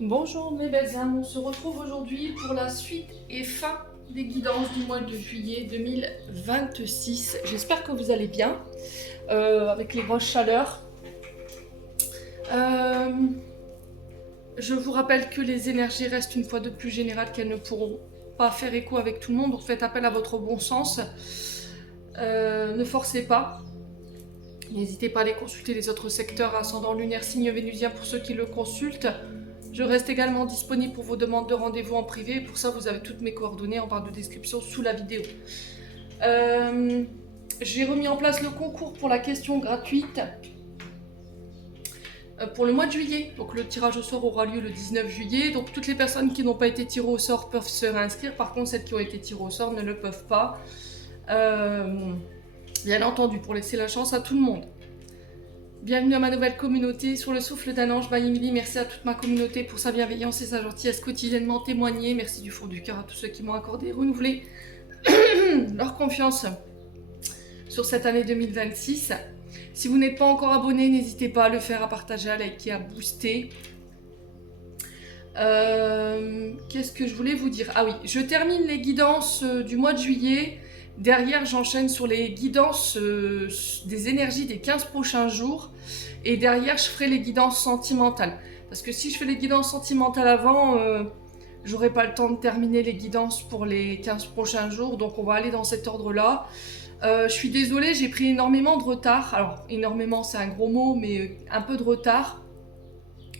Bonjour mes belles âmes, on se retrouve aujourd'hui pour la suite et fin des guidances du mois de juillet 2026. J'espère que vous allez bien, avec les grosses chaleurs. Je vous rappelle que les énergies restent une fois de plus générales, qu'elles ne pourront pas faire écho avec tout le monde, donc faites appel à votre bon sens. Ne forcez pas. N'hésitez pas à aller consulter les autres secteurs, ascendant lunaire, signe vénusien pour ceux qui le consultent. Je reste également disponible pour vos demandes de rendez-vous en privé. Pour ça, vous avez toutes mes coordonnées en barre de description sous la vidéo. J'ai remis en place le concours pour la question gratuite pour le mois de juillet. Donc le tirage au sort aura lieu le 19 juillet. Donc toutes les personnes qui n'ont pas été tirées au sort peuvent se réinscrire. Par contre, celles qui ont été tirées au sort ne le peuvent pas. Bien entendu, pour laisser la chance à tout le monde. Bienvenue à ma nouvelle communauté, sur le souffle d'un ange, by Emily. Merci à toute ma communauté pour sa bienveillance et sa gentillesse quotidiennement témoignée. Merci du fond du cœur à tous ceux qui m'ont accordé et renouvelé leur confiance sur cette année 2026. Si vous n'êtes pas encore abonné, n'hésitez pas à le faire, à partager, à liker, à booster. Qu'est-ce que je voulais vous dire? Ah oui, je termine les guidances du mois de juillet. Derrière, j'enchaîne sur les guidances des énergies des 15 prochains jours. Et derrière, je ferai les guidances sentimentales. Parce que si je fais les guidances sentimentales avant, j'aurai pas le temps de terminer les guidances pour les 15 prochains jours. Donc on va aller dans cet ordre-là. Je suis désolée, j'ai pris énormément de retard. Alors, énormément, c'est un gros mot, mais un peu de retard.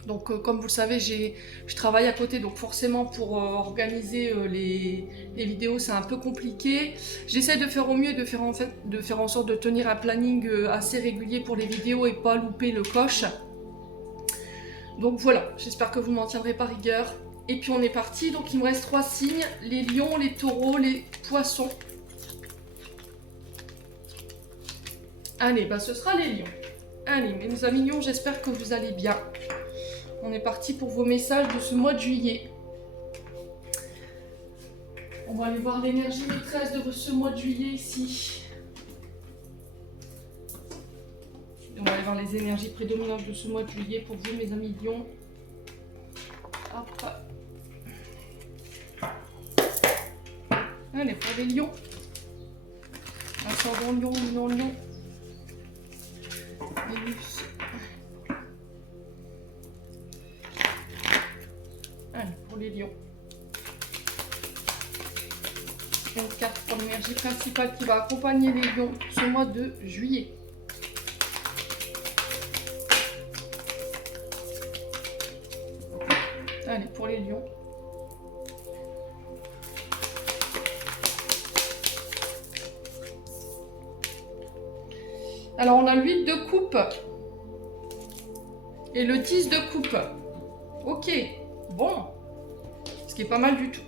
Donc comme vous le savez, je travaille à côté, donc forcément pour organiser les vidéos, c'est un peu compliqué. J'essaie de faire au mieux, de faire en sorte de tenir un planning assez régulier pour les vidéos et pas louper le coche. Donc voilà, j'espère que vous m'en tiendrez par rigueur. Et puis on est parti, donc il me reste 3 signes, les lions, les taureaux, les poissons. Allez, bah ce sera les lions. Allez, mes amis lions, j'espère que vous allez bien. On est parti pour vos messages de ce mois de juillet. On va aller voir l'énergie maîtresse de ce mois de juillet ici. On va aller voir les énergies prédominantes de ce mois de juillet pour vous, mes amis lions. Hop. Allez, pour les lions. Ascendant lion, lunan lion. Vénus. Allez, pour les lions. Une carte pour l'énergie principale qui va accompagner les lions ce mois de juillet. Allez, pour les lions. Alors, on a le 8 de coupe et le 10 de coupe. Ok, bon. Ce qui est pas mal du tout.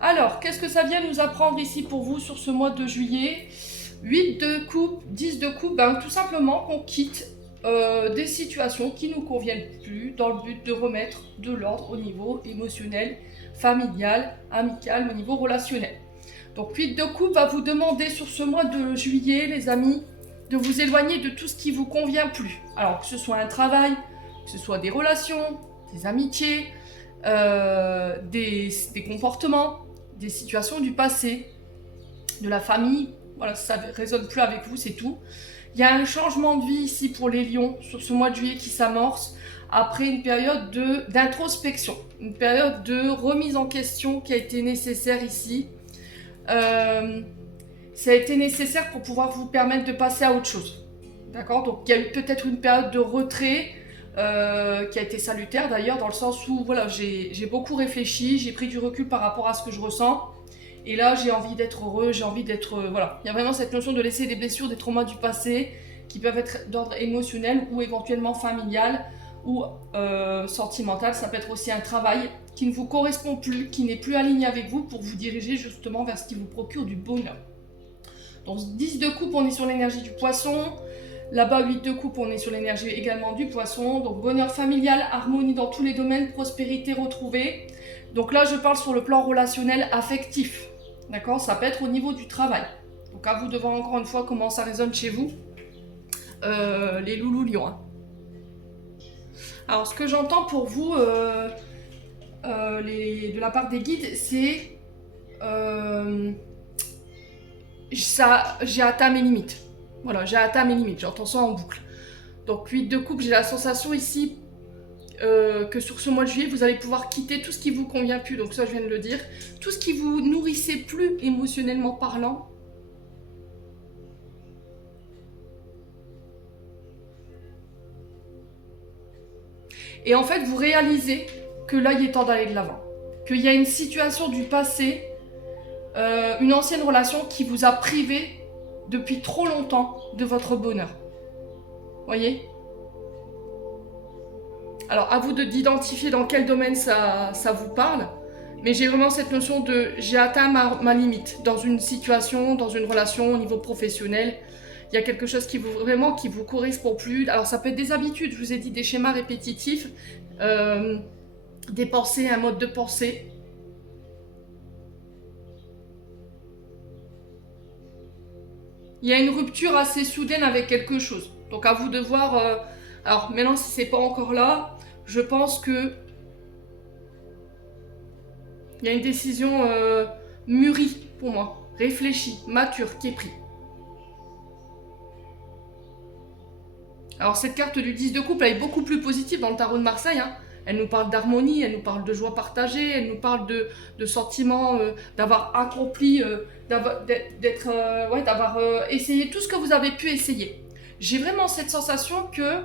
Alors, qu'est-ce que ça vient nous apprendre ici pour vous sur ce mois de juillet? 8 de coupe, 10 de coupe, ben, tout simplement qu'on quitte des situations qui ne nous conviennent plus dans le but de remettre de l'ordre au niveau émotionnel, familial, amical, au niveau relationnel. Donc 8 de coupe va vous demander sur ce mois de juillet, les amis, de vous éloigner de tout ce qui vous convient plus. Alors que ce soit un travail, que ce soit des relations, des amitiés, des comportements, des situations du passé, de la famille. Voilà, ça ne résonne plus avec vous, c'est tout. Il y a un changement de vie ici pour les lions sur ce mois de juillet qui s'amorce après une période d'introspection, une période de remise en question qui a été nécessaire ici. Ça a été nécessaire pour pouvoir vous permettre de passer à autre chose. D'accord? Donc il y a eu peut-être une période de retrait qui a été salutaire d'ailleurs, dans le sens où voilà, j'ai beaucoup réfléchi, j'ai pris du recul par rapport à ce que je ressens. Et là, j'ai envie d'être heureux, j'ai envie d'être... voilà. Il y a vraiment cette notion de laisser des blessures, des traumas du passé qui peuvent être d'ordre émotionnel ou éventuellement familial ou sentimental. Ça peut être aussi un travail qui ne vous correspond plus, qui n'est plus aligné avec vous pour vous diriger justement vers ce qui vous procure du bonheur. Donc 10 de coupe, on est sur l'énergie du poisson. Là-bas, 8 de coupe, on est sur l'énergie également du poisson. Donc bonheur familial, harmonie dans tous les domaines, prospérité retrouvée. Donc là, je parle sur le plan relationnel affectif. D'accord? Ça peut être au niveau du travail. Donc à vous de voir encore une fois comment ça résonne chez vous. les loulous lions. Hein. Alors, ce que j'entends pour vous, de la part des guides, c'est... j'ai atteint mes limites. Voilà, j'ai atteint mes limites, j'entends ça en boucle. Donc 8 de coupe, j'ai la sensation ici que sur ce mois de juillet, vous allez pouvoir quitter tout ce qui vous convient plus, donc ça je viens de le dire. Tout ce qui vous nourrissait plus émotionnellement parlant. Et en fait, vous réalisez que là, il est temps d'aller de l'avant. Qu'il y a une situation du passé, une ancienne relation qui vous a privé depuis trop longtemps de votre bonheur. Voyez ? Alors, à vous d'identifier dans quel domaine ça vous parle, mais j'ai vraiment cette notion de j'ai atteint ma limite dans une situation, dans une relation au niveau professionnel. Il y a quelque chose qui vous correspond plus. Alors, ça peut être des habitudes, je vous ai dit, des schémas répétitifs, des pensées, un mode de pensée. Il y a une rupture assez soudaine avec quelque chose. Donc, à vous de voir... alors, maintenant, si c'est pas encore là, je pense que il y a une décision mûrie pour moi, réfléchie, mature, qui est prise. Alors cette carte du 10 de couple, elle est beaucoup plus positive dans le tarot de Marseille. Hein. Elle nous parle d'harmonie, elle nous parle de joie partagée, elle nous parle de sentiments, d'avoir accompli, d'avoir essayé tout ce que vous avez pu essayer. J'ai vraiment cette sensation que,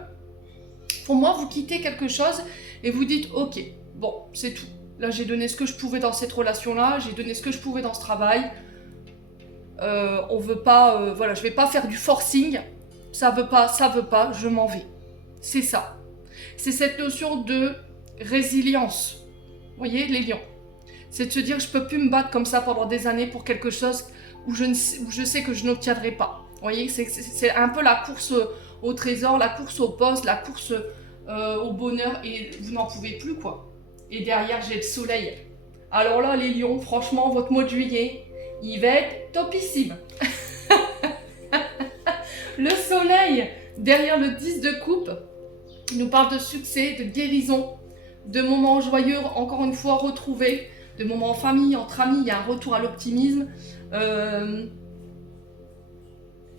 pour moi, vous quittez quelque chose et vous dites « Ok, bon, c'est tout. Là, j'ai donné ce que je pouvais dans cette relation-là, j'ai donné ce que je pouvais dans ce travail. On veut pas, voilà, je vais pas faire du forcing. Ça veut pas, je m'en vais. » C'est ça. C'est cette notion de résilience. Vous voyez, les lions. C'est de se dire, je peux plus me battre comme ça pendant des années pour quelque chose où je sais que je n'obtiendrai pas. Vous voyez, c'est un peu la course au trésor, la course au poste, la course au bonheur, et vous n'en pouvez plus, quoi. Et derrière, j'ai le soleil. Alors là, les lions, franchement, votre mois de juillet, il va être topissime. Le soleil, derrière le 10 de coupe, il nous parle de succès, de guérison, de moments joyeux, encore une fois, retrouvés, de moments en famille, entre amis, il y a un retour à l'optimisme. Il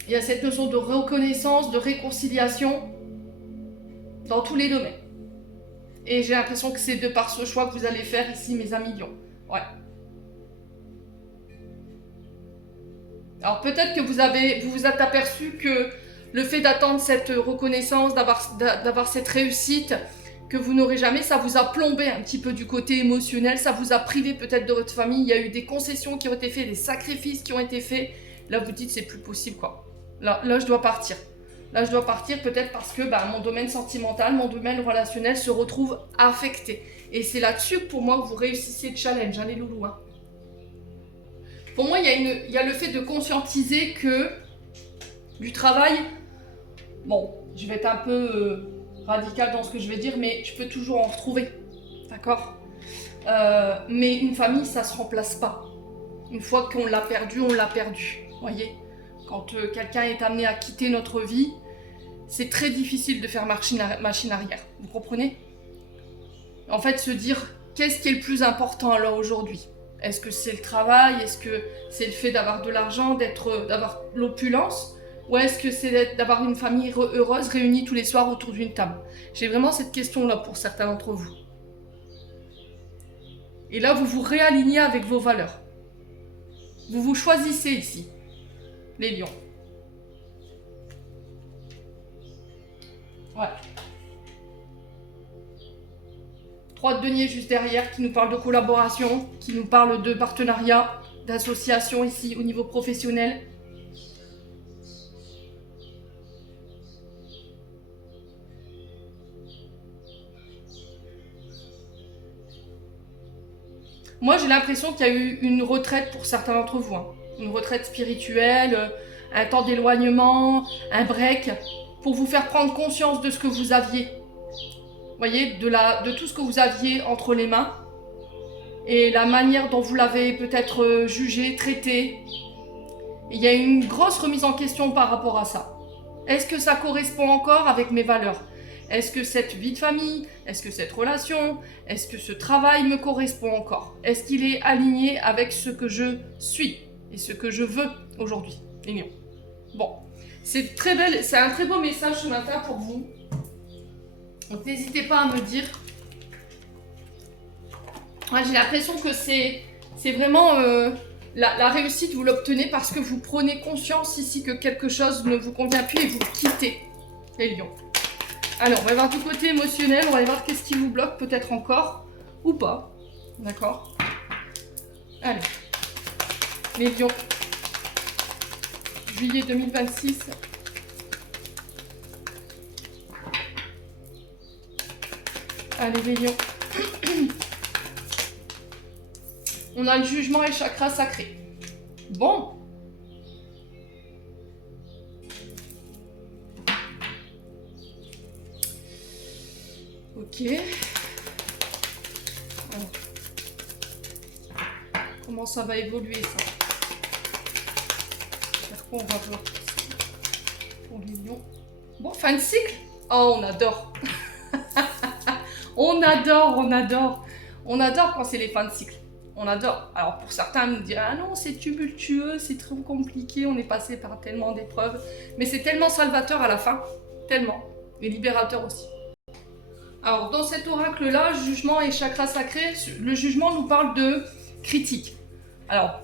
y a cette notion de reconnaissance, de réconciliation dans tous les domaines. Et j'ai l'impression que c'est de par ce choix que vous allez faire ici, mes amis lions. Ouais. Alors peut-être que vous vous êtes aperçu que le fait d'attendre cette reconnaissance, d'avoir cette réussite que vous n'aurez jamais, ça vous a plombé un petit peu du côté émotionnel, ça vous a privé peut-être de votre famille, il y a eu des concessions qui ont été faites, des sacrifices qui ont été faits. Là vous dites c'est plus possible quoi. Là je dois partir. Là je dois partir peut-être parce que mon domaine sentimental, mon domaine relationnel se retrouve affecté. Et c'est là-dessus que pour moi que vous réussissez le challenge, hein, les loulous. Hein. Pour moi, il y a le fait de conscientiser que du travail, bon, je vais être un peu radicale dans ce que je vais dire, mais je peux toujours en retrouver, d'accord ? Mais une famille, ça se remplace pas. Une fois qu'on l'a perdu, on l'a perdu, voyez ? Quand quelqu'un est amené à quitter notre vie, c'est très difficile de faire machine arrière, vous comprenez ? En fait, se dire, qu'est-ce qui est le plus important là aujourd'hui ? Est-ce que c'est le travail? Est-ce que c'est le fait d'avoir de l'argent, d'avoir l'opulence? Ou est-ce que c'est d'avoir une famille heureuse réunie tous les soirs autour d'une table? J'ai vraiment cette question-là pour certains d'entre vous. Et là, vous vous réalignez avec vos valeurs. Vous vous choisissez ici, les lions. Ouais. 3 de denier juste derrière qui nous parle de collaboration, qui nous parle de partenariat, d'association ici au niveau professionnel. Moi j'ai l'impression qu'il y a eu une retraite pour certains d'entre vous, hein. Une retraite spirituelle, un temps d'éloignement, un break, pour vous faire prendre conscience de ce que vous aviez. Vous voyez, de tout ce que vous aviez entre les mains et la manière dont vous l'avez peut-être jugé, traité. Il y a une grosse remise en question par rapport à ça. Est-ce que ça correspond encore avec mes valeurs? Est-ce que cette vie de famille, est-ce que cette relation, est-ce que ce travail me correspond encore? Est-ce qu'il est aligné avec ce que je suis et ce que je veux aujourd'hui, les lions? Bon, c'est un très beau message ce matin pour vous. Donc n'hésitez pas à me dire. Ouais, j'ai l'impression que c'est vraiment la réussite, vous l'obtenez parce que vous prenez conscience ici que quelque chose ne vous convient plus et vous quittez, les lions. Alors, on va voir du côté émotionnel, on va voir qu'est-ce qui vous bloque, peut-être encore, ou pas. D'accord? Allez. Les lions. Juillet 2026. Allez, les lions. On a le jugement et chakra sacré. Bon. Ok. Alors. Comment ça va évoluer ça? Vers quoi on va voir pour les lions. Bon, fin de cycle. Oh, on adore. On adore, on adore. On adore quand c'est les fins de cycle. On adore. Alors pour certains, me diront ah non, c'est tumultueux, c'est trop compliqué, on est passé par tellement d'épreuves. Mais c'est tellement salvateur à la fin. Tellement. Et libérateur aussi. Alors, dans cet oracle-là, jugement et chakra sacré, le jugement nous parle de critique. Alors,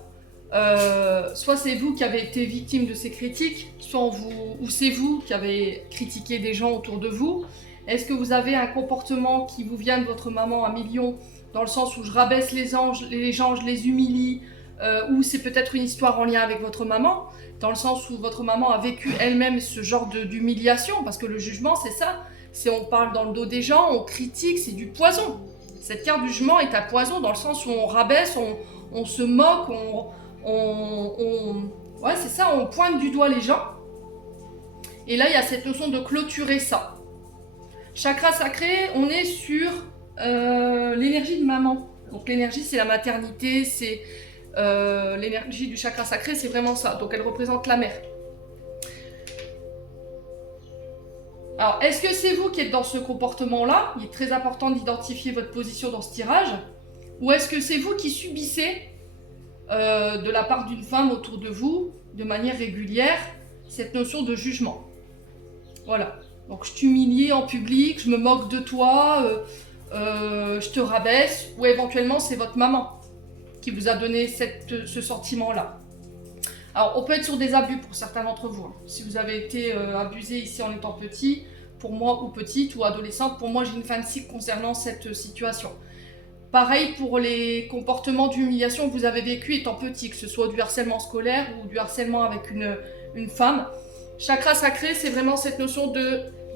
soit c'est vous qui avez été victime de ces critiques, soit ou c'est vous qui avez critiqué des gens autour de vous. Est-ce que vous avez un comportement qui vous vient de votre maman à million, dans le sens où je rabaisse les gens, je les humilie, ou c'est peut-être une histoire en lien avec votre maman, dans le sens où votre maman a vécu elle-même ce genre d'humiliation, parce que le jugement, c'est ça. C'est on parle dans le dos des gens, on critique, c'est du poison. Cette carte du jugement est un poison dans le sens où on rabaisse, on se moque, ouais, c'est ça, on pointe du doigt les gens. Et là, il y a cette notion de clôturer ça. Chakra sacré, on est sur l'énergie de maman. Donc l'énergie, c'est la maternité, c'est l'énergie du chakra sacré, c'est vraiment ça. Donc elle représente la mère. Alors, est-ce que c'est vous qui êtes dans ce comportement-là? Il est très important d'identifier votre position dans ce tirage. Ou est-ce que c'est vous qui subissez de la part d'une femme autour de vous, de manière régulière, cette notion de jugement? Voilà. Donc, je t'humilie en public, je me moque de toi, je te rabaisse. Ou éventuellement, c'est votre maman qui vous a donné ce sentiment-là. Alors, on peut être sur des abus pour certains d'entre vous. Hein. Si vous avez été abusé ici en étant petit, pour moi, ou petite, ou adolescente, pour moi, j'ai une fin de cycle concernant cette situation. Pareil pour les comportements d'humiliation que vous avez vécu étant petit, que ce soit du harcèlement scolaire ou du harcèlement avec une femme. Chakra sacré, c'est vraiment cette notion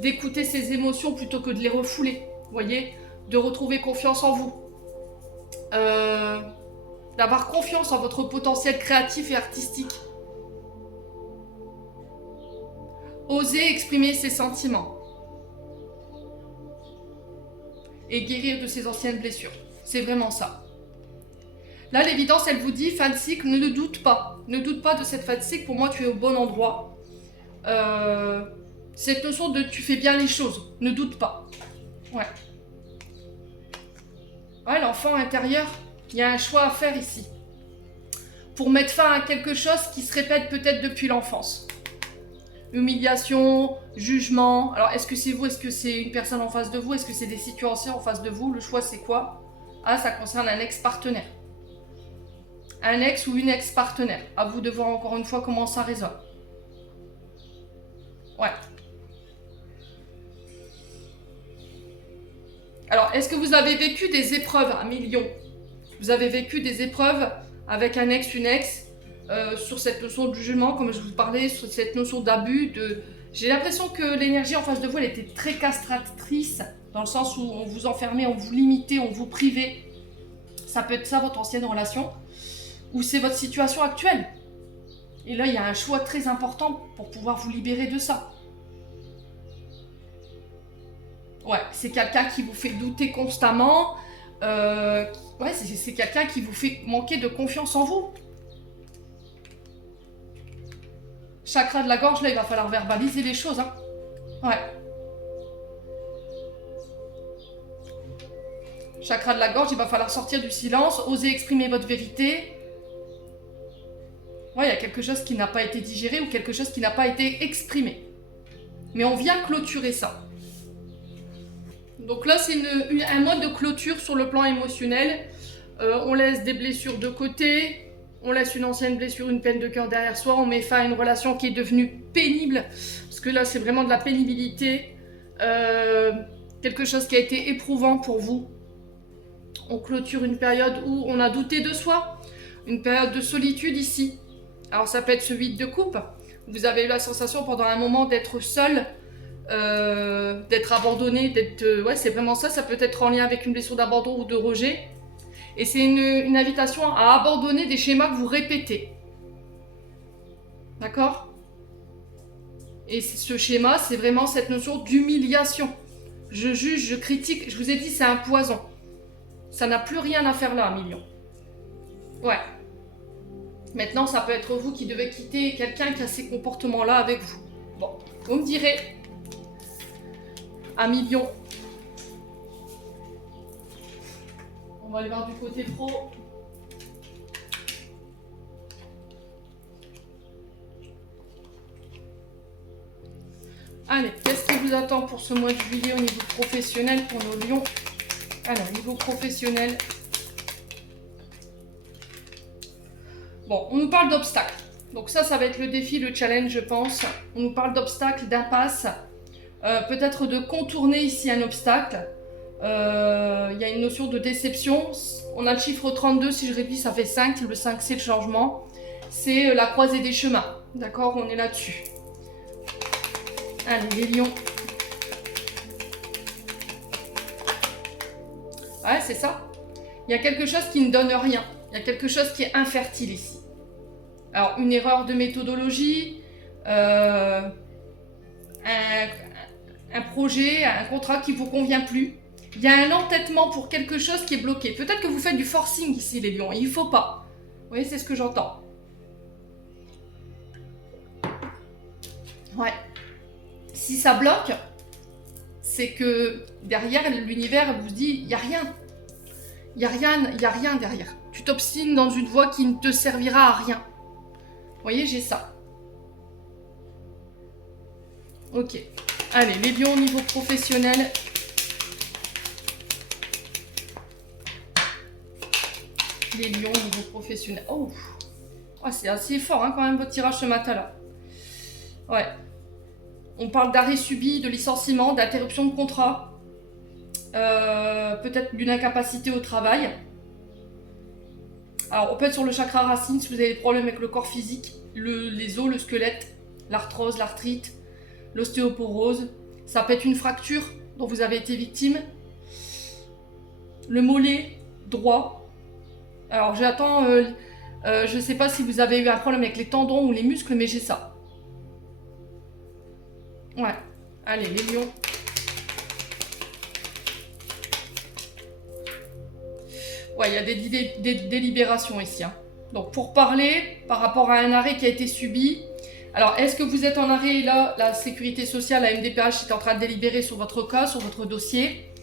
d'écouter ses émotions plutôt que de les refouler. Vous voyez? De retrouver confiance en vous. D'avoir confiance en votre potentiel créatif et artistique. Oser exprimer ses sentiments. Et guérir de ses anciennes blessures. C'est vraiment ça. Là, l'évidence, elle vous dit, fin de cycle, ne doute pas. Ne doute pas de cette fin de cycle, pour moi, tu es au bon endroit. Cette notion de tu fais bien les choses, ne doute pas. Ouais. Ouais, l'enfant intérieur, il y a un choix à faire ici. Pour mettre fin à quelque chose qui se répète peut-être depuis l'enfance. Humiliation, jugement. Alors, est-ce que c'est vous? Est-ce que c'est une personne en face de vous? Est-ce que c'est des situations en face de vous? Le choix, c'est quoi? Ah, ça concerne un ex-partenaire. Un ex ou une ex-partenaire. À vous de voir encore une fois comment ça résonne. Ouais. Alors, est-ce que vous avez vécu des épreuves à millions? Vous avez vécu des épreuves avec un ex, une ex, sur cette notion de jugement, comme je vous parlais, sur cette notion d'abus. J'ai l'impression que l'énergie en face de vous, elle était très castratrice, dans le sens où on vous enfermait, on vous limitait, on vous privait. Ça peut être ça, votre ancienne relation, ou c'est votre situation actuelle. Et là, il y a un choix très important pour pouvoir vous libérer de ça. Ouais, c'est quelqu'un qui vous fait douter constamment. Ouais, c'est quelqu'un qui vous fait manquer de confiance en vous. Chakra de la gorge, là, il va falloir verbaliser les choses. Hein. Ouais. Chakra de la gorge, il va falloir sortir du silence, oser exprimer votre vérité. Ouais, il y a quelque chose qui n'a pas été digéré ou quelque chose qui n'a pas été exprimé. Mais on vient clôturer ça. Donc là, c'est un mode de clôture sur le plan émotionnel. On laisse des blessures de côté, on laisse une ancienne blessure, une peine de cœur derrière soi, on met fin à une relation qui est devenue pénible, parce que là, c'est vraiment de la pénibilité, quelque chose qui a été éprouvant pour vous. On clôture une période où on a douté de soi, une période de solitude ici. Alors ça peut être ce vide de coupe, vous avez eu la sensation pendant un moment d'être seul, d'être abandonné, d'être... ouais, c'est vraiment ça, ça peut être en lien avec une blessure d'abandon ou de rejet. Et c'est une invitation à abandonner des schémas que vous répétez. D'accord? Et ce schéma, c'est vraiment cette notion d'humiliation. Je juge, je critique, je vous ai dit, c'est un poison. Ça n'a plus rien à faire là, Million. Ouais. Maintenant, ça peut être vous qui devez quitter quelqu'un qui a ces comportements-là avec vous. Bon, vous me direz... Un million. On va aller voir du côté pro. Allez, qu'est-ce qui vous attend pour ce mois de juillet au niveau professionnel pour nos lions? Alors, niveau professionnel. Bon, on nous parle d'obstacles. Donc ça va être le défi, le challenge, je pense. On nous parle d'obstacles, d'impasse. Peut-être de contourner ici un obstacle. Il y a une notion de déception. On a le chiffre 32, si je réduis, ça fait 5. Le 5, c'est le changement. C'est la croisée des chemins. D'accord, on est là-dessus. Allez, les lions. Ouais, c'est ça. Il y a quelque chose qui ne donne rien. Il y a quelque chose qui est infertile ici. Alors, une erreur de méthodologie, un projet, un contrat qui ne vous convient plus. Il y a un entêtement pour quelque chose qui est bloqué. Peut-être que vous faites du forcing ici, les lions. Il ne faut pas. Vous voyez, c'est ce que j'entends. Ouais. Si ça bloque, c'est que derrière, l'univers vous dit, il n'y a rien. Il n'y a rien derrière. Tu t'obstines dans une voie qui ne te servira à rien. Vous voyez, j'ai ça. Ok. Allez, les lions au niveau professionnel. Les lions au niveau professionnel. Oh, c'est assez fort hein, quand même votre tirage ce matin-là. Ouais. On parle d'arrêt subi, de licenciement, d'interruption de contrat. Peut-être d'une incapacité au travail. Alors, on peut être sur le chakra racine si vous avez des problèmes avec le corps physique, les os, le squelette, l'arthrose, l'arthrite, l'ostéoporose. Ça peut être une fracture dont vous avez été victime. Le mollet droit. Alors, j'attends... je ne sais pas si vous avez eu un problème avec les tendons ou les muscles, mais j'ai ça. Ouais. Allez, les lions. Ouais, il y a des délibérations ici. Hein. Donc, pour parler par rapport à un arrêt qui a été subi, alors, est-ce que vous êtes en arrêt et là, la sécurité sociale, la MDPH, est en train de délibérer sur votre cas, sur votre dossier.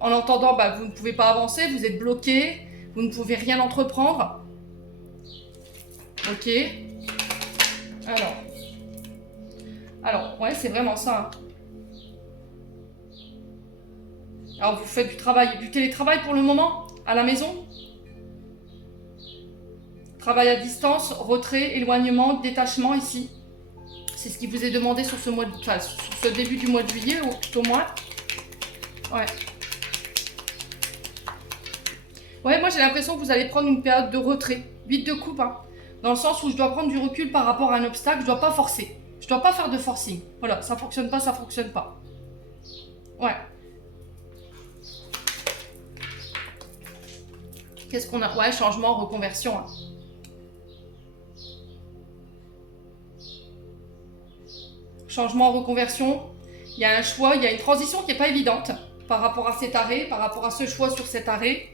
En entendant, vous ne pouvez pas avancer, vous êtes bloqué, vous ne pouvez rien entreprendre. Ok. Alors, ouais, c'est vraiment ça. Hein. Alors, vous faites du télétravail pour le moment, à la maison. Travail à distance, retrait, éloignement, détachement ici. C'est ce qui vous est demandé sur sur ce début du mois de juillet, ou tout au moins. Ouais. Ouais, moi j'ai l'impression que vous allez prendre une période de retrait. 8 de coupe, hein. Dans le sens où je dois prendre du recul par rapport à un obstacle, je dois pas forcer. Je dois pas faire de forcing. Voilà, ça fonctionne pas, ça fonctionne pas. Ouais. Qu'est-ce qu'on a? Ouais, changement, reconversion. Hein. Changement, reconversion. Il y a un choix, il y a une transition qui n'est pas évidente par rapport à cet arrêt, par rapport à ce choix sur cet arrêt.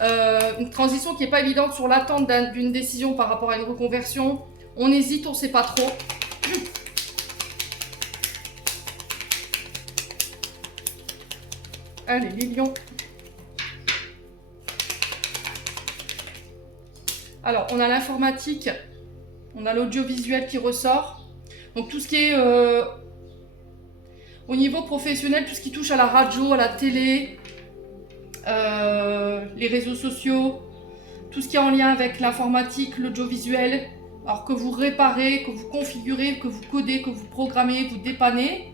Une transition qui n'est pas évidente sur l'attente d'une décision par rapport à une reconversion. On hésite, on ne sait pas trop. Allez, les lions. Alors, on a l'informatique, on a l'audiovisuel qui ressort. Donc, tout ce qui est au niveau professionnel, tout ce qui touche à la radio, à la télé, les réseaux sociaux, tout ce qui est en lien avec l'informatique, l'audiovisuel, alors que vous réparez, que vous configurez, que vous codez, que vous programmez, vous dépannez.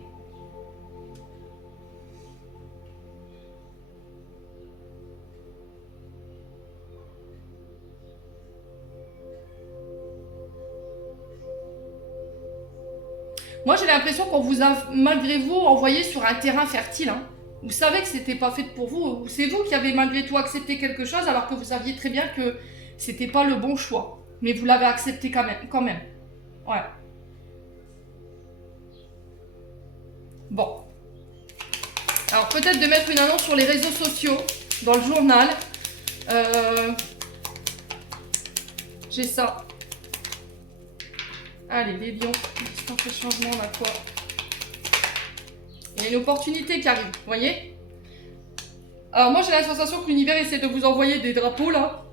Moi, j'ai l'impression qu'on vous a, malgré vous, envoyé sur un terrain fertile. Hein. Vous savez que c'était pas fait pour vous. C'est vous qui avez malgré tout accepté quelque chose alors que vous saviez très bien que c'était pas le bon choix. Mais vous l'avez accepté quand même. Ouais. Bon. Alors peut-être de mettre une annonce sur les réseaux sociaux, dans le journal. J'ai ça. Allez, les lions. Dans ce changement, on a quoi? Il y a une opportunité qui arrive, vous voyez? Alors moi, j'ai la sensation que l'univers essaie de vous envoyer des drapeaux, là,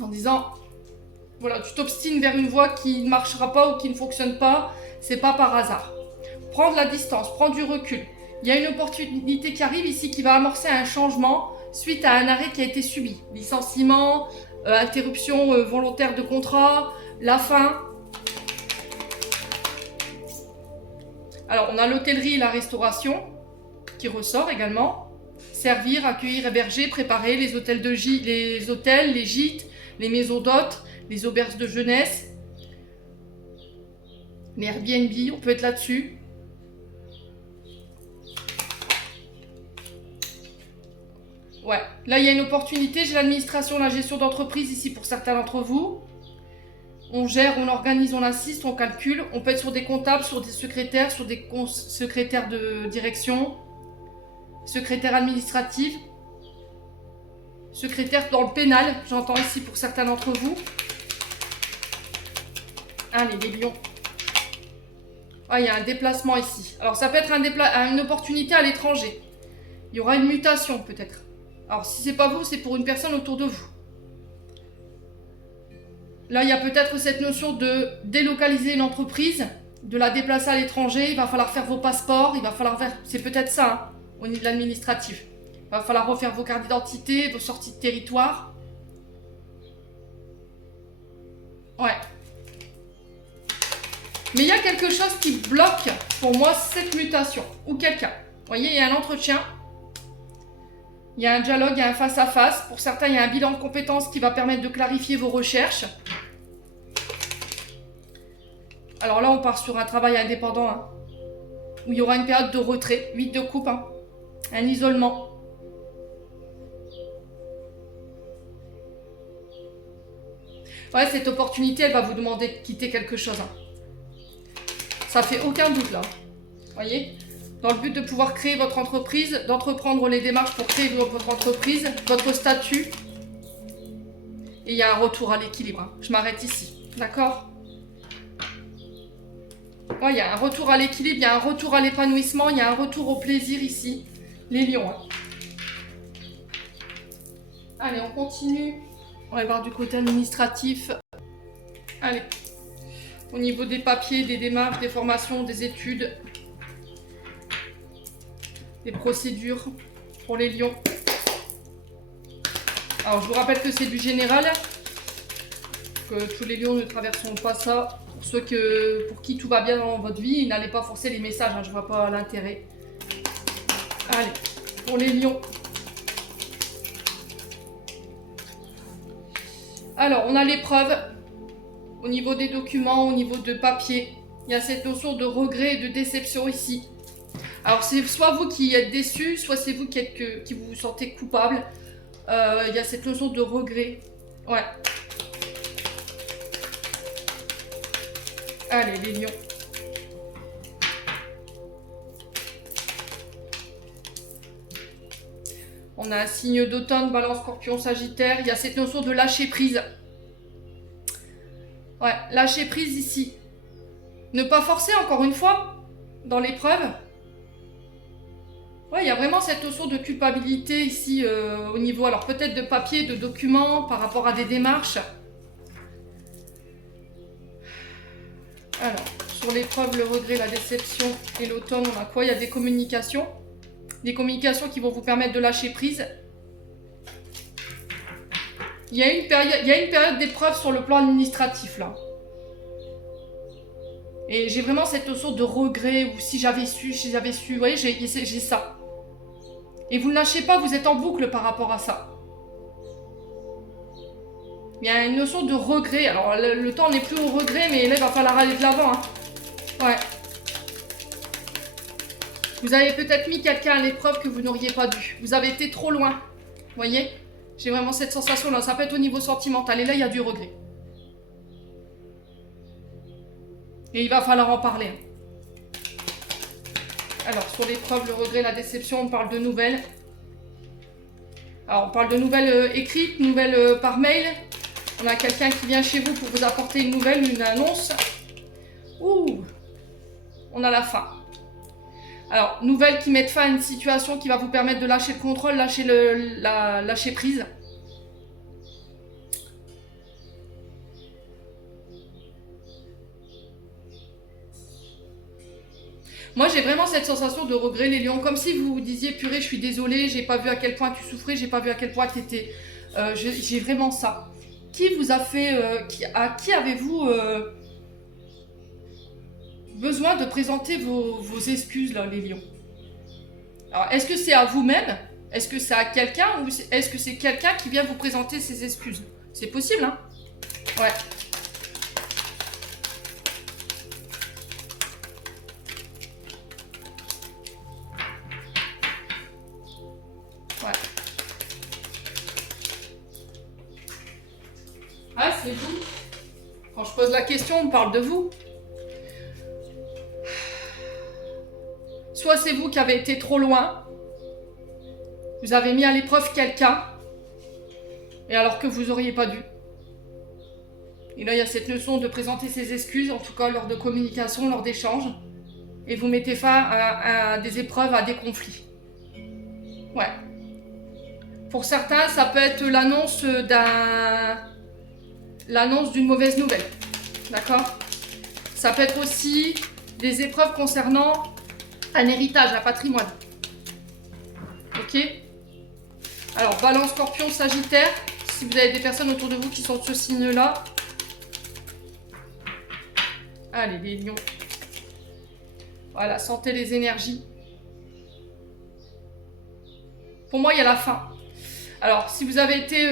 en disant, voilà, tu t'obstines vers une voie qui ne marchera pas ou qui ne fonctionne pas, c'est pas par hasard. Prendre la distance, prendre du recul. Il y a une opportunité qui arrive ici qui va amorcer un changement suite à un arrêt qui a été subi. Licenciement, interruption volontaire de contrat, la fin. Alors, on a l'hôtellerie et la restauration qui ressort également. Servir, accueillir, héberger, préparer les hôtels, les gîtes, les maisons d'hôtes, les auberges de jeunesse, les Airbnb, on peut être là-dessus. Ouais, là il y a une opportunité, j'ai l'administration, la gestion d'entreprise ici pour certains d'entre vous. On gère, on organise, on assiste, on calcule. On peut être sur des comptables, sur des secrétaires, sur des secrétaires de direction, secrétaire administrative, secrétaire dans le pénal, j'entends ici pour certains d'entre vous. Allez, les lions. Ah, il y a un déplacement ici. Alors, ça peut être une opportunité à l'étranger. Il y aura une mutation, peut-être. Alors, si c'est pas vous, c'est pour une personne autour de vous. Là, il y a peut-être cette notion de délocaliser une entreprise, de la déplacer à l'étranger. Il va falloir faire vos passeports, il va falloir faire... C'est peut-être ça, hein, au niveau de l'administratif. Il va falloir refaire vos cartes d'identité, vos sorties de territoire. Ouais. Mais il y a quelque chose qui bloque, pour moi, cette mutation. Ou quelqu'un. Vous voyez, il y a un entretien. Il y a un dialogue, il y a un face-à-face. Pour certains, il y a un bilan de compétences qui va permettre de clarifier vos recherches. Alors là, on part sur un travail indépendant, hein, où il y aura une période de retrait, 8 de coupe, hein, un isolement. Ouais, cette opportunité, elle va vous demander de quitter quelque chose. Hein. Ça fait aucun doute, là. Vous voyez ? Dans le but de pouvoir créer votre entreprise, d'entreprendre les démarches pour créer votre entreprise, votre statut. Et il y a un retour à l'équilibre. Hein. Je m'arrête ici. D'accord ? Ouais, il y a un retour à l'équilibre, il y a un retour à l'épanouissement, il y a un retour au plaisir ici. Les lions. Hein. Allez, on continue. On va voir du côté administratif. Allez. Au niveau des papiers, des démarches, des formations, des études. Des procédures pour les lions. Alors, je vous rappelle que c'est du général. Que tous les lions ne traverseront pas ça. Pour ceux pour qui tout va bien dans votre vie, n'allez pas forcer les messages. Hein, je vois pas l'intérêt. Allez, pour les lions. Alors, on a l'épreuve. Au niveau des documents, au niveau de papier. Il y a cette notion de regret et de déception ici. Alors, c'est soit vous qui êtes déçu, soit c'est vous qui vous vous sentez coupable. Il y a cette notion de regret. Ouais. Allez, les lions. On a un signe d'automne, balance, scorpion, sagittaire. Il y a cette notion de lâcher prise. Ouais, lâcher prise ici. Ne pas forcer, encore une fois, dans l'épreuve. Ouais, il y a vraiment cette notion de culpabilité ici, au niveau, alors peut-être de papier, de documents, par rapport à des démarches. Alors, sur l'épreuve, le regret, la déception et l'automne, on a quoi? Il y a des communications. Des communications qui vont vous permettre de lâcher prise. Il y a une période d'épreuve sur le plan administratif, là. Et j'ai vraiment cette notion de regret, ou si j'avais su, vous voyez, j'ai ça. Et vous ne lâchez pas, vous êtes en boucle par rapport à ça. Il y a une notion de regret. Alors, le temps n'est plus au regret, mais là, il va falloir aller de l'avant. Hein. Ouais. Vous avez peut-être mis quelqu'un à l'épreuve que vous n'auriez pas dû. Vous avez été trop loin. Vous voyez? J'ai vraiment cette sensation-là. Ça peut être au niveau sentimental. Et là, il y a du regret. Et il va falloir en parler. Alors, sur l'épreuve, le regret, la déception, on parle de nouvelles. Alors, on parle de nouvelles écrites, nouvelles par mail. On a quelqu'un qui vient chez vous pour vous apporter une nouvelle, une annonce. Ouh! On a la fin. Alors, nouvelles qui mettent fin à une situation qui va vous permettre de lâcher le contrôle, lâcher prise. Moi, j'ai vraiment cette sensation de regret, les lions, comme si vous vous disiez, purée, je suis désolée, j'ai pas vu à quel point tu souffrais, j'ai pas vu à quel point tu étais... j'ai vraiment ça. Qui vous a fait... à qui avez-vous besoin de présenter vos excuses, là, les lions? Alors, est-ce que c'est à vous-même? Est-ce que c'est à quelqu'un? Ou est-ce que c'est quelqu'un qui vient vous présenter ses excuses? C'est possible, hein? Ouais. Ouais. Ah, c'est vous. Quand je pose la question, on parle de vous. Soit c'est vous qui avez été trop loin. Vous avez mis à l'épreuve quelqu'un. Et alors que vous auriez pas dû. Et là, il y a cette notion de présenter ses excuses, en tout cas lors de communication, lors d'échanges. Et vous mettez fin à des épreuves, à des conflits. Ouais. Pour certains, ça peut être l'annonce d'une mauvaise nouvelle. D'accord? Ça peut être aussi des épreuves concernant un héritage, un patrimoine. Ok? Alors, Balance, Scorpion, Sagittaire. Si vous avez des personnes autour de vous qui sont de ce signe-là. Allez, les lions. Voilà, sentez les énergies. Pour moi, il y a la fin. Alors, si vous avez été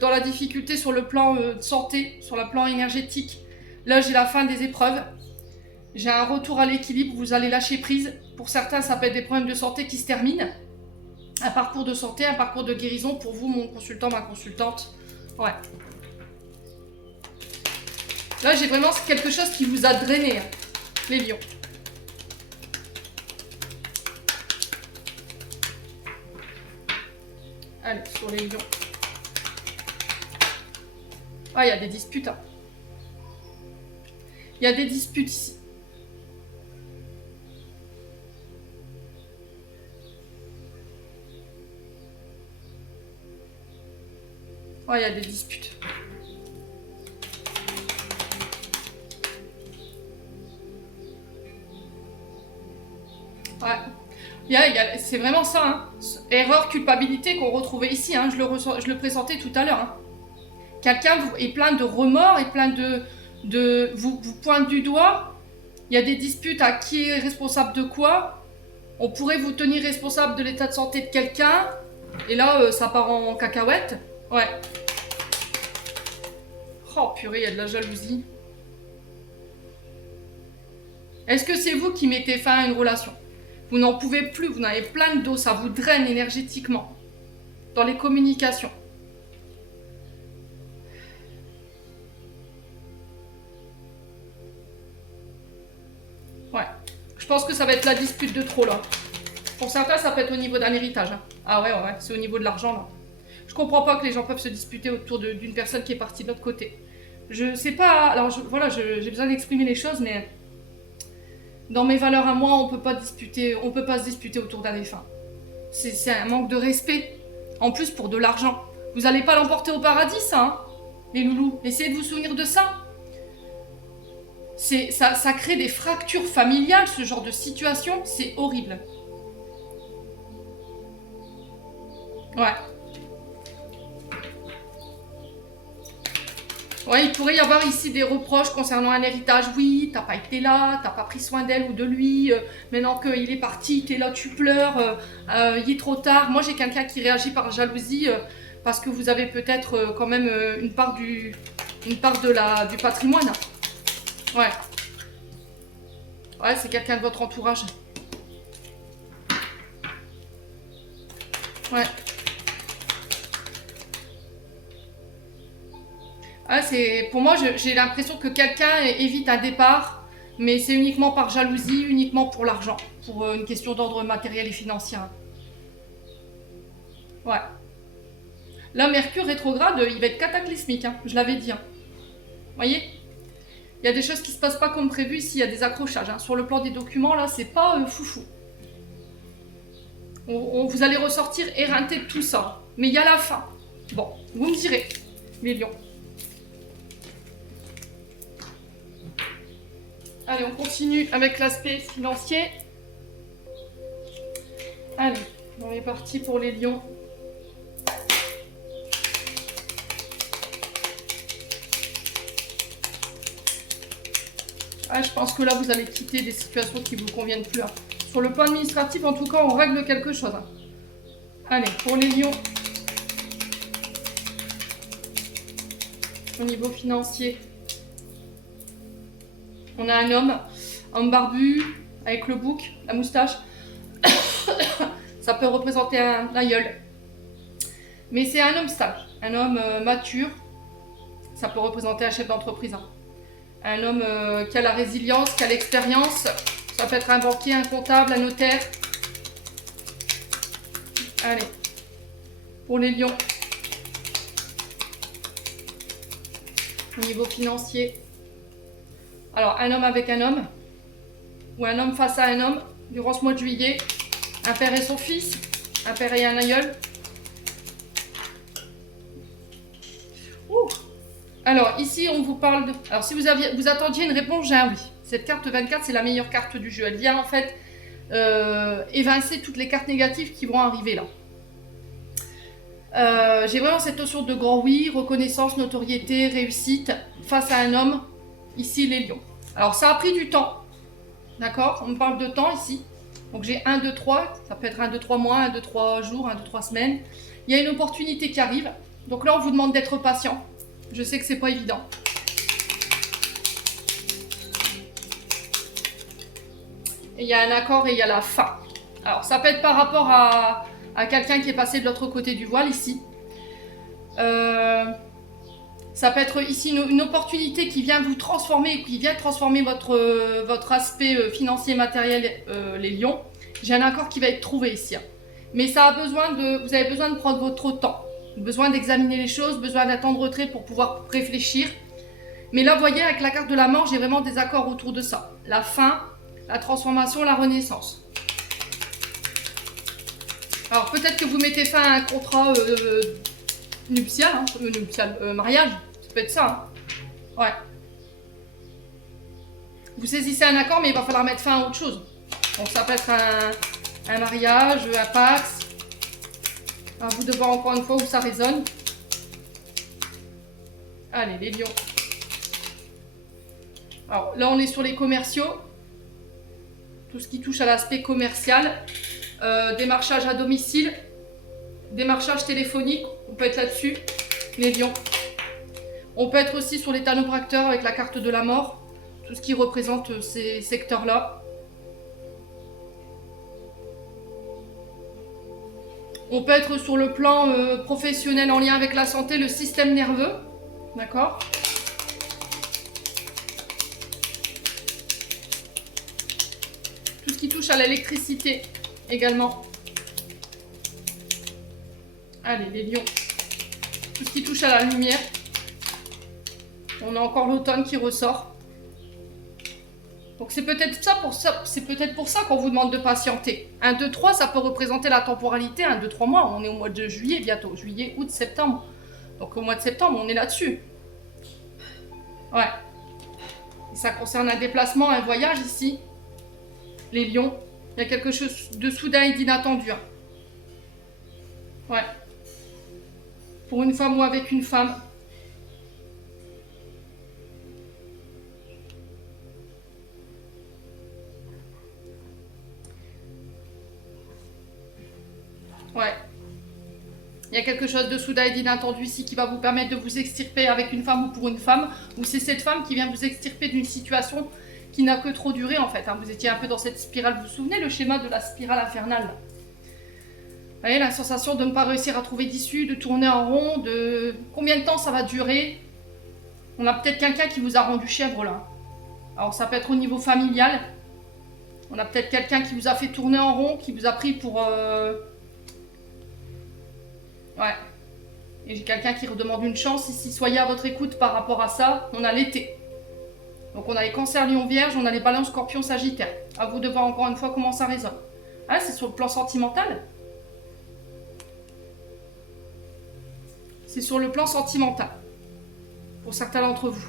dans la difficulté sur le plan de santé, sur le plan énergétique, là, j'ai la fin des épreuves. J'ai un retour à l'équilibre, vous allez lâcher prise. Pour certains, ça peut être des problèmes de santé qui se terminent. Un parcours de santé, un parcours de guérison pour vous, mon consultant, ma consultante. Ouais. Là, j'ai vraiment quelque chose qui vous a drainé, hein, les lions. Allez, sur les lions. Ah, il y a des disputes. Hein. Il y a des disputes ici. Ouais, il y a des disputes. Ouais. C'est vraiment ça, hein. Erreur, culpabilité qu'on retrouvait ici, hein. Je le présentais tout à l'heure. Hein. Quelqu'un est plein de remords et plein de vous pointe du doigt. Il y a des disputes à qui est responsable de quoi. On pourrait vous tenir responsable de l'état de santé de quelqu'un. Et là, ça part en cacahuète. Ouais. Oh purée, il y a de la jalousie. Est-ce que c'est vous qui mettez fin à une relation? Vous n'en pouvez plus, vous en avez plein de dos, ça vous draine énergétiquement. Dans les communications. Ouais. Je pense que ça va être la dispute de trop là. Pour certains, ça peut être au niveau d'un héritage. Hein. Ah ouais, c'est au niveau de l'argent là. Je comprends pas que les gens peuvent se disputer autour d'une personne qui est partie de l'autre côté. Je sais pas, alors voilà, j'ai besoin d'exprimer les choses, mais Dans mes valeurs à moi, on peut pas se disputer autour d'un défunt. C'est un manque de respect. En plus, pour de l'argent. Vous n'allez pas l'emporter au paradis, ça, hein, les loulous. Essayez de vous souvenir de ça. Ça crée des fractures familiales, ce genre de situation. C'est horrible. Ouais. Ouais, il pourrait y avoir ici des reproches concernant un héritage. Oui, t'as pas été là, t'as pas pris soin d'elle ou de lui. Maintenant qu'il est parti, t'es là, tu pleures. Il est trop tard. Moi, j'ai quelqu'un qui réagit par jalousie parce que vous avez peut-être quand même une part du patrimoine. Ouais. Ouais, c'est quelqu'un de votre entourage. Ouais. Ah, pour moi, j'ai l'impression que quelqu'un évite un départ, mais c'est uniquement par jalousie, uniquement pour l'argent, pour une question d'ordre matériel et financier. Ouais. Là, Mercure rétrograde, il va être cataclysmique, hein, je l'avais dit. Hein. Vous voyez? Il y a des choses qui se passent pas comme prévu ici, il y a des accrochages. Hein. Sur le plan des documents, là, c'est pas foufou. Vous allez ressortir éreinté de tout ça. Mais il y a la fin. Bon, vous me direz, les lions. Allez, on continue avec l'aspect financier. Allez, on est parti pour les lions. Ah, je pense que là, vous allez quitter des situations qui ne vous conviennent plus. Hein. Sur le plan administratif, en tout cas, on règle quelque chose. Hein. Allez, pour les lions. Au niveau financier. On a un homme barbu, avec le bouc, la moustache. Ça peut représenter un aïeul. Mais c'est un homme sage, un homme mature. Ça peut représenter un chef d'entreprise. Hein. Un homme qui a la résilience, qui a l'expérience. Ça peut être un banquier, un comptable, un notaire. Allez, pour les lions. Au niveau financier. Alors, un homme avec un homme, ou un homme face à un homme, durant ce mois de juillet, un père et son fils, un père et un aïeul. Ouh. Alors, ici, on vous parle de... Alors, si vous attendiez une réponse, j'ai un oui. Cette carte 24, c'est la meilleure carte du jeu. Elle vient, en fait, évincer toutes les cartes négatives qui vont arriver là. J'ai vraiment cette notion de grand oui, reconnaissance, notoriété, réussite, face à un homme. Ici, les lions. Alors, ça a pris du temps. D'accord? On me parle de temps ici. Donc, j'ai 1, 2, 3. Ça peut être 1, 2, 3 mois, 1, 2, 3 jours, 1, 2, 3 semaines. Il y a une opportunité qui arrive. Donc là, on vous demande d'être patient. Je sais que c'est pas évident. Et il y a un accord et il y a la fin. Alors, ça peut être par rapport à quelqu'un qui est passé de l'autre côté du voile ici. Ça peut être ici une opportunité qui vient vous transformer, qui vient transformer votre aspect financier, matériel, les lions. J'ai un accord qui va être trouvé ici. Mais ça a besoin vous avez besoin de prendre votre temps. Besoin d'examiner les choses, besoin d'un temps de retrait pour pouvoir réfléchir. Mais là, vous voyez, avec la carte de la mort, j'ai vraiment des accords autour de ça. La fin, la transformation, la renaissance. Alors peut-être que vous mettez fin à un contrat nuptial, mariage, ça peut être ça. Hein. Ouais. Vous saisissez un accord, mais il va falloir mettre fin à autre chose. Donc ça peut être un mariage, un pax. À vous de voir encore une fois où ça résonne. Allez, les lions. Alors là, on est sur les commerciaux. Tout ce qui touche à l'aspect commercial. Démarchage à domicile. Démarchage téléphonique. On peut être là-dessus. Les lions. On peut être aussi sur les tanobracteurs avec la carte de la mort. Tout ce qui représente ces secteurs-là. On peut être sur le plan professionnel en lien avec la santé, le système nerveux. D'accord ? Tout ce qui touche à l'électricité également. Allez, les lions. Tout ce qui touche à la lumière. On a encore l'automne qui ressort. Donc c'est peut-être pour ça qu'on vous demande de patienter. 1, 2, 3, ça peut représenter la temporalité, 1, 2, 3 mois. On est au mois de juillet bientôt, juillet, août, septembre. Donc au mois de septembre, on est là-dessus. Ouais. Et ça concerne un déplacement, un voyage ici. Les lions. Il y a quelque chose de soudain et d'inattendu. Hein. Ouais. Pour une femme ou avec une femme. Ouais. Il y a quelque chose de soudain et d'inattendu ici qui va vous permettre de vous extirper avec une femme ou pour une femme. Ou c'est cette femme qui vient vous extirper d'une situation qui n'a que trop duré en fait. Hein. Vous étiez un peu dans cette spirale. Vous vous souvenez le schéma de la spirale infernale là. Vous voyez la sensation de ne pas réussir à trouver d'issue, de tourner en rond, de combien de temps ça va durer. On a peut-être quelqu'un qui vous a rendu chèvre là. Alors ça peut être au niveau familial. On a peut-être quelqu'un qui vous a fait tourner en rond, qui vous a pris pour... Ouais. Et j'ai quelqu'un qui redemande une chance ici. Soyez à votre écoute par rapport à ça. On a l'été. Donc on a les cancers, lion, vierge, on a les balances, scorpions, sagittaire. À vous de voir encore une fois comment ça résonne. Ah, c'est sur le plan sentimental. C'est sur le plan sentimental. Pour certains d'entre vous.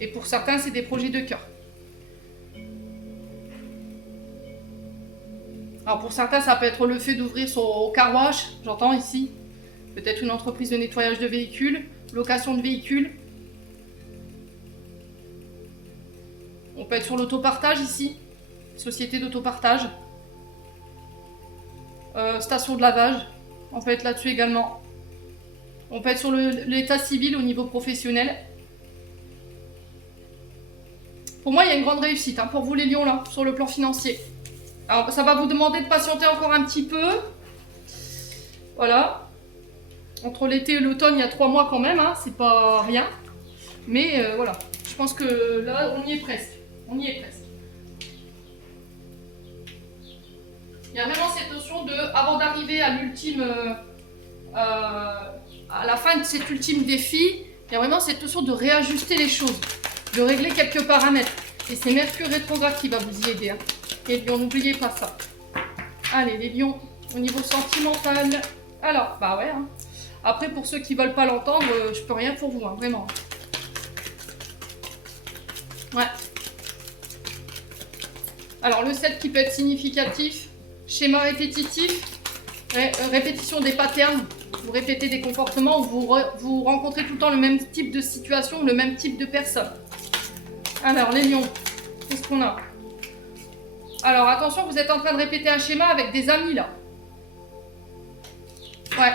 Et pour certains, c'est des projets de cœur. Alors pour certains, ça peut être le fait d'ouvrir son car wash, j'entends ici. Peut-être une entreprise de nettoyage de véhicules, location de véhicules. On peut être sur l'autopartage ici. Société d'autopartage. Station de lavage. On peut être là-dessus également. On peut être sur l'état civil au niveau professionnel. Pour moi, il y a une grande réussite hein, pour vous les lions là, sur le plan financier. Alors, ça va vous demander de patienter encore un petit peu. Voilà. Entre l'été et l'automne, il y a 3 mois quand même, hein, c'est pas rien. Mais voilà, je pense que là, on y est presque. On y est presque. Il y a vraiment cette notion de, avant d'arriver à l'ultime... à la fin de cet ultime défi, il y a vraiment cette notion de réajuster les choses, de régler quelques paramètres. Et c'est Mercure rétrograde qui va vous y aider. Hein. Les lions, n'oubliez pas ça. Allez, les lions, au niveau sentimental. Alors, bah ouais. Hein. Après, pour ceux qui ne veulent pas l'entendre, je peux rien pour vous, hein, vraiment. Ouais. Alors, le 7 qui peut être significatif, schéma répétitif, répétition des patterns. Vous répétez des comportements où vous rencontrez tout le temps le même type de situation, le même type de personne. Alors, les lions, qu'est-ce qu'on a? Alors, attention, vous êtes en train de répéter un schéma avec des amis, là. Ouais.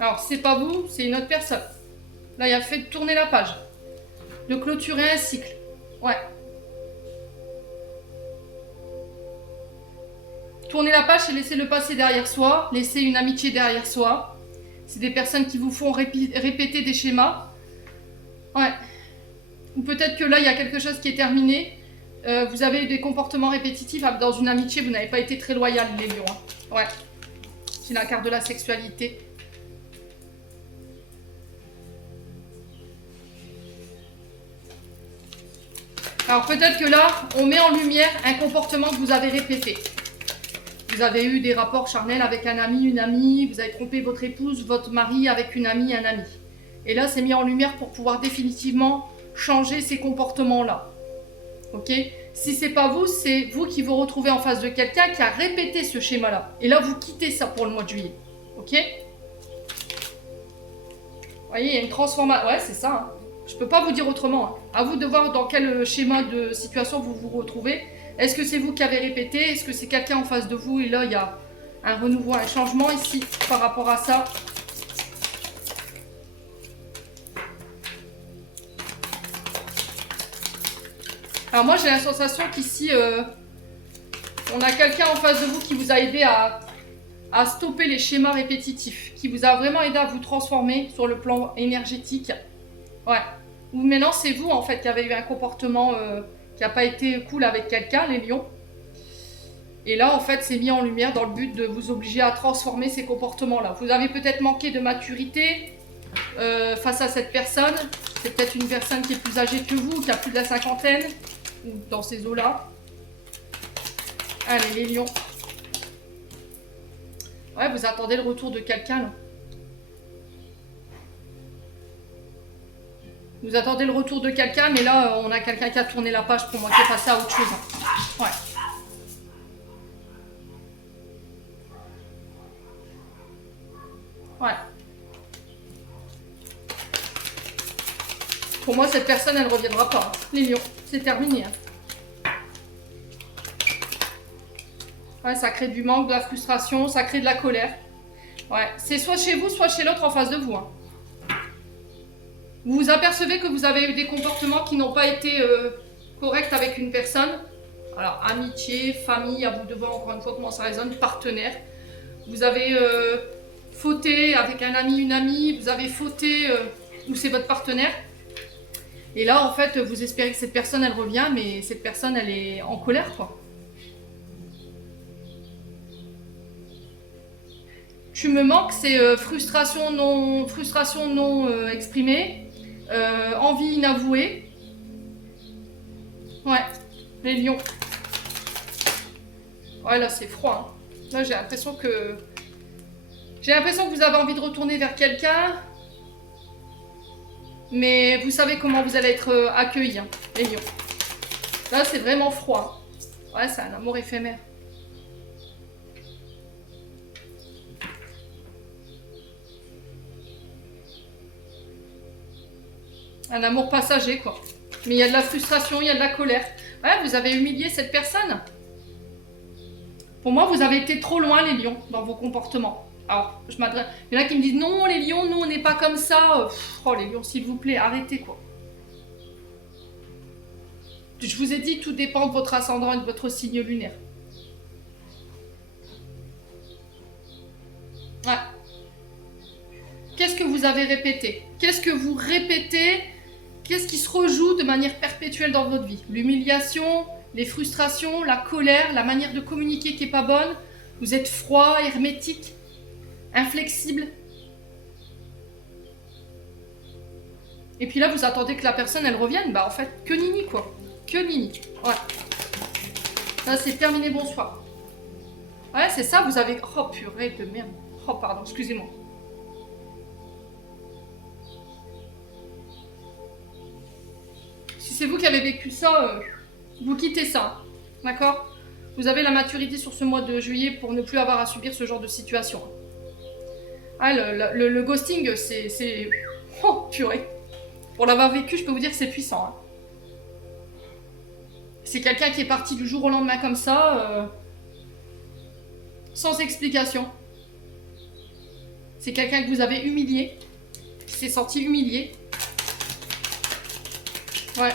Alors, c'est pas vous, c'est une autre personne. Là, il a fait tourner la page. De clôturer un cycle. Ouais. Tourner la page, c'est laisser le passé derrière soi, laisser une amitié derrière soi. C'est des personnes qui vous font répéter des schémas. Ouais. Ou peut-être que là, il y a quelque chose qui est terminé. Vous avez eu des comportements répétitifs dans une amitié, vous n'avez pas été très loyal, les lions. Hein. Ouais. C'est la carte de la sexualité. Alors peut-être que là, on met en lumière un comportement que vous avez répété. Vous avez eu des rapports charnels avec un ami, une amie, vous avez trompé votre épouse, votre mari avec une amie, un ami. Et là, c'est mis en lumière pour pouvoir définitivement changer ces comportements-là. Ok? Si c'est pas vous, c'est vous qui vous retrouvez en face de quelqu'un qui a répété ce schéma-là. Et là, vous quittez ça pour le mois de juillet. Ok? Vous voyez, il y a une transformation. Ouais, c'est ça. Hein. Je peux pas vous dire autrement. Hein. À vous de voir dans quel schéma de situation vous vous retrouvez. Est-ce que c'est vous qui avez répété? Est-ce que c'est quelqu'un en face de vous? Et là, il y a un renouveau, un changement ici par rapport à ça. Alors moi, j'ai la sensation qu'ici, on a quelqu'un en face de vous qui vous a aidé à stopper les schémas répétitifs, qui vous a vraiment aidé à vous transformer sur le plan énergétique. Ouais. Ou maintenant, c'est vous, en fait, qui avez eu un comportement qui n'a pas été cool avec quelqu'un, les lions. Et là, en fait, c'est mis en lumière dans le but de vous obliger à transformer ces comportements-là. Vous avez peut-être manqué de maturité face à cette personne. C'est peut-être une personne qui est plus âgée que vous, qui a plus de la cinquantaine, ou dans ces eaux-là. Allez, les lions. Ouais, vous attendez le retour de quelqu'un, là. Vous attendez le retour de quelqu'un, mais là, on a quelqu'un qui a tourné la page pour moi, qui est passé à autre chose. Hein. Ouais. Ouais. Pour moi, cette personne, elle ne reviendra pas. Hein. Les lions, c'est terminé. Hein. Ouais, ça crée du manque, de la frustration, ça crée de la colère. Ouais, c'est soit chez vous, soit chez l'autre en face de vous. Hein. Vous vous apercevez que vous avez eu des comportements qui n'ont pas été corrects avec une personne. Alors, amitié, famille, à vous de voir encore une fois comment ça résonne, partenaire. Vous avez fauté avec un ami, une amie, vous avez fauté ou c'est votre partenaire. Et là, en fait, vous espérez que cette personne, elle revient, mais cette personne, elle est en colère, quoi. Tu me manques, c'est frustration non exprimée, envie inavouée. Ouais, les lions. Ouais, là, c'est froid. Hein. Là, j'ai l'impression que vous avez envie de retourner vers quelqu'un. Mais vous savez comment vous allez être accueillis, hein, les lions. Là, c'est vraiment froid. Ouais, c'est un amour éphémère. Un amour passager, quoi. Mais il y a de la frustration, il y a de la colère. Ouais, vous avez humilié cette personne. Pour moi, vous avez été trop loin, les lions, dans vos comportements. Alors, je m'adresse... Il y en a qui me disent, non, les lions, nous, on n'est pas comme ça. Oh, les lions, s'il vous plaît, arrêtez, quoi. Je vous ai dit, tout dépend de votre ascendant et de votre signe lunaire. Ouais. Qu'est-ce que vous avez répété? Qu'est-ce que vous répétez? Qu'est-ce qui se rejoue de manière perpétuelle dans votre vie? L'humiliation, les frustrations, la colère, la manière de communiquer qui n'est pas bonne. Vous êtes froid, hermétique, inflexible. Et puis là, vous attendez que la personne, elle revienne. Bah en fait, que nini, quoi. Que nini. Ouais. Là, c'est terminé, bonsoir. Ouais, c'est ça, vous avez... Oh, purée de merde. Oh, pardon, excusez-moi. Si c'est vous qui avez vécu ça, vous quittez ça. D'accord? Vous avez la maturité sur ce mois de juillet pour ne plus avoir à subir ce genre de situation. Ah, le ghosting, c'est... Oh, purée. Pour l'avoir vécu, je peux vous dire que c'est puissant. Hein. C'est quelqu'un qui est parti du jour au lendemain comme ça, sans explication. C'est quelqu'un que vous avez humilié, qui s'est senti humilié. Ouais.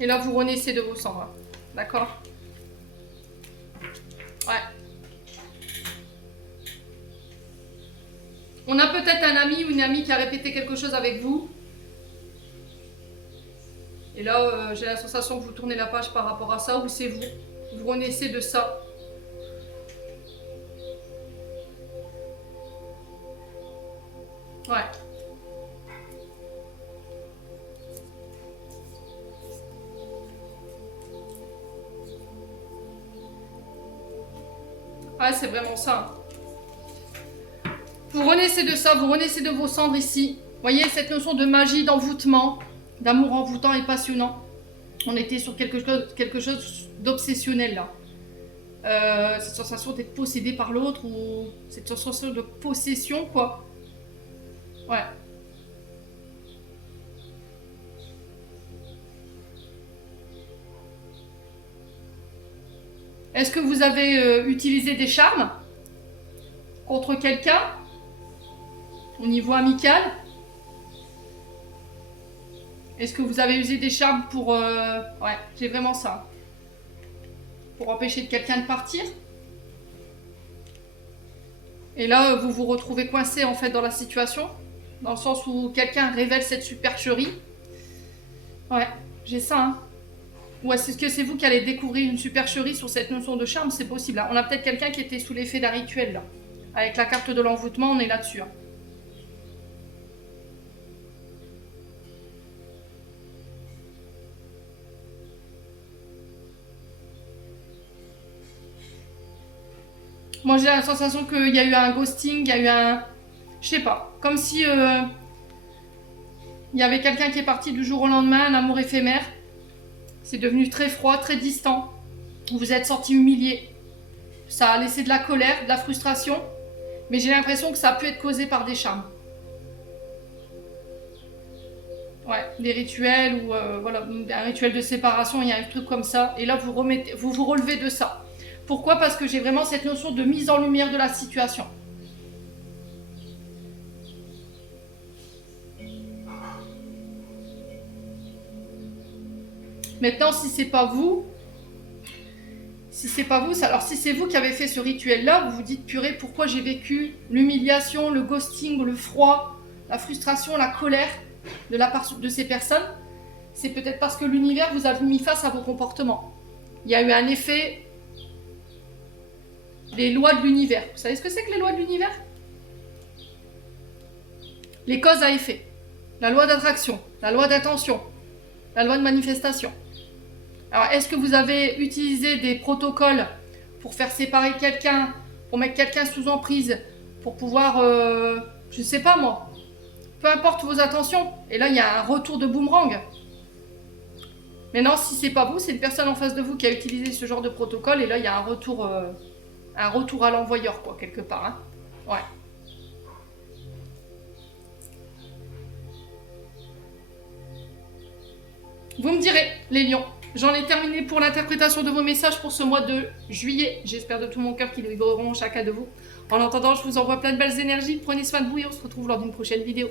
Et là, vous renaissez de vos cendres. D'accord? Ouais. On a peut-être un ami ou une amie qui a répété quelque chose avec vous. Et là, j'ai la sensation que vous tournez la page par rapport à ça, ou c'est vous. Vous renaissez de ça. Ouais. Ouais, c'est vraiment ça. Vous renaissez de ça, vous renaissez de vos cendres ici. Vous voyez, cette notion de magie, d'envoûtement, d'amour envoûtant et passionnant. On était sur quelque chose d'obsessionnel là. Cette sensation d'être possédé par l'autre, ou cette sensation de possession, quoi. Ouais. Est-ce que vous avez utilisé des charmes contre quelqu'un au niveau amical? Est-ce que vous avez usé des charmes pour... Ouais, j'ai vraiment ça. Pour empêcher quelqu'un de partir? Et là, vous vous retrouvez coincé en fait dans la situation, dans le sens où quelqu'un révèle cette supercherie. Ouais, j'ai ça, hein. Ou est-ce que c'est vous qui allez découvrir une supercherie sur cette notion de charme? C'est possible. Là. On a peut-être quelqu'un qui était sous l'effet d'un rituel, là. Avec la carte de l'envoûtement, on est là-dessus. Hein. Moi, j'ai la sensation qu'il y a eu un ghosting, il y a eu un... Je sais pas. Comme si il y avait quelqu'un qui est parti du jour au lendemain, un amour éphémère. C'est devenu très froid, très distant. Vous vous êtes senti humilié. Ça a laissé de la colère, de la frustration. Mais j'ai l'impression que ça a pu être causé par des charmes. Ouais, des rituels ou voilà, un rituel de séparation, il y a un truc comme ça. Et là, vous vous relevez de ça. Pourquoi? Parce que j'ai vraiment cette notion de mise en lumière de la situation. Maintenant, si c'est pas vous, alors si c'est vous qui avez fait ce rituel-là, vous vous dites purée, pourquoi j'ai vécu l'humiliation, le ghosting, le froid, la frustration, la colère de la part de ces personnes? C'est peut-être parce que l'univers vous a mis face à vos comportements. Il y a eu un effet des lois de l'univers. Vous savez ce que c'est que les lois de l'univers? Les causes à effet. La loi d'attraction, la loi d'attention, la loi de manifestation. Alors, est-ce que vous avez utilisé des protocoles pour faire séparer quelqu'un, pour mettre quelqu'un sous emprise, pour pouvoir, je ne sais pas moi, peu importe vos intentions. Et là, il y a un retour de boomerang. Maintenant, si c'est pas vous, c'est une personne en face de vous qui a utilisé ce genre de protocole. Et là, il y a un retour à l'envoyeur, quoi, quelque part. Hein. Ouais. Vous me direz, les lions. J'en ai terminé pour l'interprétation de vos messages pour ce mois de juillet. J'espère de tout mon cœur qu'ils vibreront chacun de vous. En attendant, je vous envoie plein de belles énergies. Prenez soin de vous et on se retrouve lors d'une prochaine vidéo.